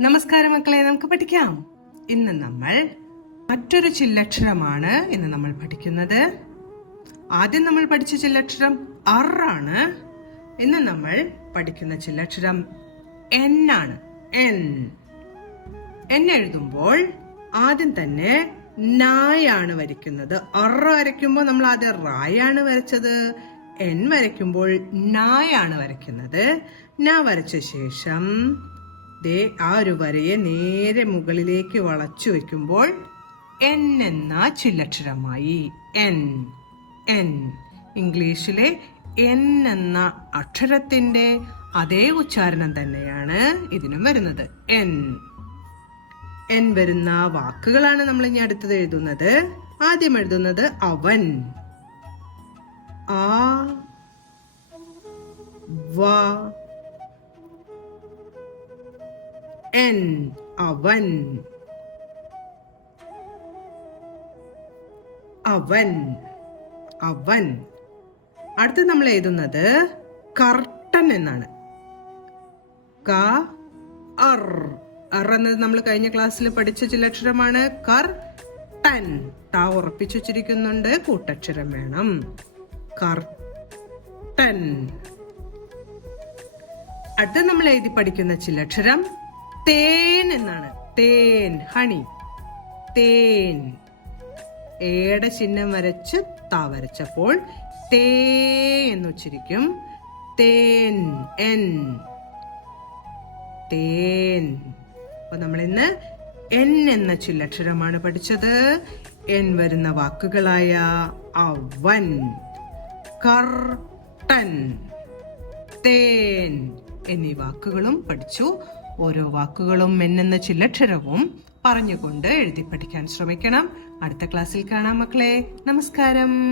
നമസ്കാരം മക്കളെ, നമുക്ക് പഠിക്കാം. ഇന്ന് നമ്മൾ മറ്റൊരു ചില്ലക്ഷരമാണ് നമ്മൾ പഠിക്കുന്നത്. ആദ്യം നമ്മൾ പഠിച്ച ചില്ലക്ഷരം ആണ്. ഇന്ന് നമ്മൾ പഠിക്കുന്ന ചില്ലക്ഷരം എൻ ആണ്. എൻ എഴുതുമ്പോൾ ആദ്യം തന്നെ നായാണ് വരയ്ക്കുന്നത്. വരയ്ക്കുമ്പോൾ നമ്മൾ ആദ്യം റായാണ് വരച്ചത്. എൻ വരയ്ക്കുമ്പോൾ നായാണ് വരയ്ക്കുന്നത്. നാ വരച്ച ശേഷം ആ ഒരു വരയെ നേരെ മുകളിലേക്ക് വളച്ചു വെക്കുമ്പോൾ എൻ എന്ന ചില്ലക്ഷരമായി. എൻ ഇംഗ്ലീഷിലെ എൻ എന്ന അക്ഷരത്തിന്റെ അതേ ഉച്ചാരണം തന്നെയാണ് ഇതിനും വരുന്നത്. എൻ വരുന്ന വാക്കുകളാണ് നമ്മൾ ഇനി അടുത്തത് എഴുതുന്നത്. ആദ്യം എഴുതുന്നത് അവൻ. അവൻ. അവൻ. അടുത്ത് നമ്മൾ എഴുതുന്നത് കർട്ടൻ എന്നാണ്. എന്നത് നമ്മൾ കഴിഞ്ഞ ക്ലാസ്സിൽ പഠിച്ച ചില്ലക്ഷരമാണ്. കർട്ടൻ. ടാ ഉറപ്പിച്ചു വെച്ചിരിക്കുന്നുണ്ട്, കൂട്ടക്ഷരം വേണം. കർട്ടൻ. അടുത്ത് നമ്മൾ എഴുതി പഠിക്കുന്ന ചില്ലക്ഷരം തേൻ എന്നാണ്. തേൻ, ഹണി. തേൻ. ഏടെ ചിഹ്നം വരച്ച് താ വരച്ചപ്പോൾ തേ എന്ന് ഉച്ചരിക്കും. തേൻ. തേൻ. അപ്പൊ നമ്മൾ ഇന്ന് എൻ എന്ന ചില്ലക്ഷരമാണ് പഠിച്ചത്. എൻ വരുന്ന വാക്കുകളായ അവൻ, കർട്ടൻ, തേൻ എന്നീ വാക്കുകളും പഠിച്ചു. ഓരോ വാക്കുകളും എൻ എന്ന ചില്ലക്ഷരവും പറഞ്ഞുകൊണ്ട് എഴുതി പഠിക്കാൻ ശ്രമിക്കണം. അടുത്ത ക്ലാസ്സിൽ കാണാം മക്കളെ. നമസ്കാരം.